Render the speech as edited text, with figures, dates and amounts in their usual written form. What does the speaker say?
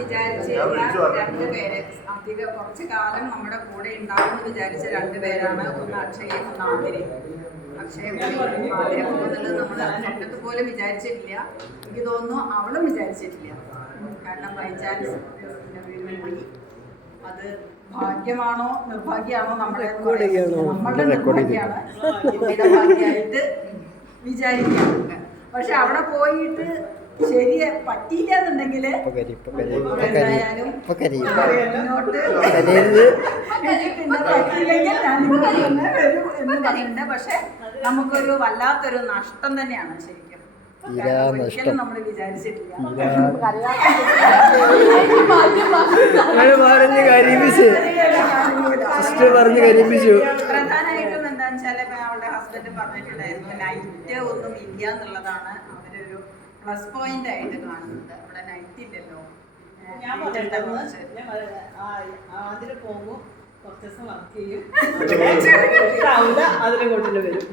വിചാരിച്ച രണ്ടുപേര് അധികം കുറച്ചു കാലം നമ്മുടെ കൂടെ ഉണ്ടാവുമെന്ന് വിചാരിച്ച രണ്ടുപേരാണ്. ഒന്ന് അക്ഷയും ഒന്ന് ആതിരയും. അക്ഷയ ആതിര പോകുന്നുള്ളത് നമ്മൾ സ്വപ്നത്തിൽ പോലും വിചാരിച്ചിട്ടില്ല. എനിക്ക് തോന്നുന്നു അവളും വിചാരിച്ചിട്ടില്ല. കാരണം ബൈ ചാൻസ് പോയി. അത് ഭാഗ്യമാണോ നിർഭാഗ്യമാണോ നമ്മളുടെ നിർഭാഗ്യമാണ്, ഭാഗ്യമായിട്ട് വിചാരിക്കാം. പക്ഷെ അവിടെ പോയിട്ട് ശരി പറ്റിയില്ല എന്നുണ്ടെങ്കിൽ എന്തായാലും മുന്നോട്ട് പിന്നെ പറ്റിയില്ലെങ്കിൽ ഞാൻ ഇങ്ങോട്ട് തന്നെ വരും എന്ന് പറയുന്നുണ്ട്. പക്ഷെ നമുക്കൊരു വല്ലാത്തൊരു നഷ്ടം തന്നെയാണ് ശരിക്കും. ഒരിക്കലും നമ്മൾ വിചാരിച്ചിട്ടില്ല. പ്രധാനമായിട്ടും എന്താണെന്ന് വെച്ചാൽ അവളുടെ ഹസ്ബൻഡ് പറഞ്ഞിട്ടുണ്ടായിരുന്നു നൈറ്റ് ഒന്നും ഇല്ല എന്നുള്ളതാണ് അവരൊരു പ്ലസ് പോയിന്റ് ആയിട്ട് കാണുന്നത്. അവിടെ നൈറ്റ് ഇല്ലല്ലോ. ഞാൻ അതിന് പോകുമ്പോൾ കുറച്ച് ദിവസം വർക്ക് ചെയ്യും, അതിനെ കൊണ്ടിട്ട് വരും.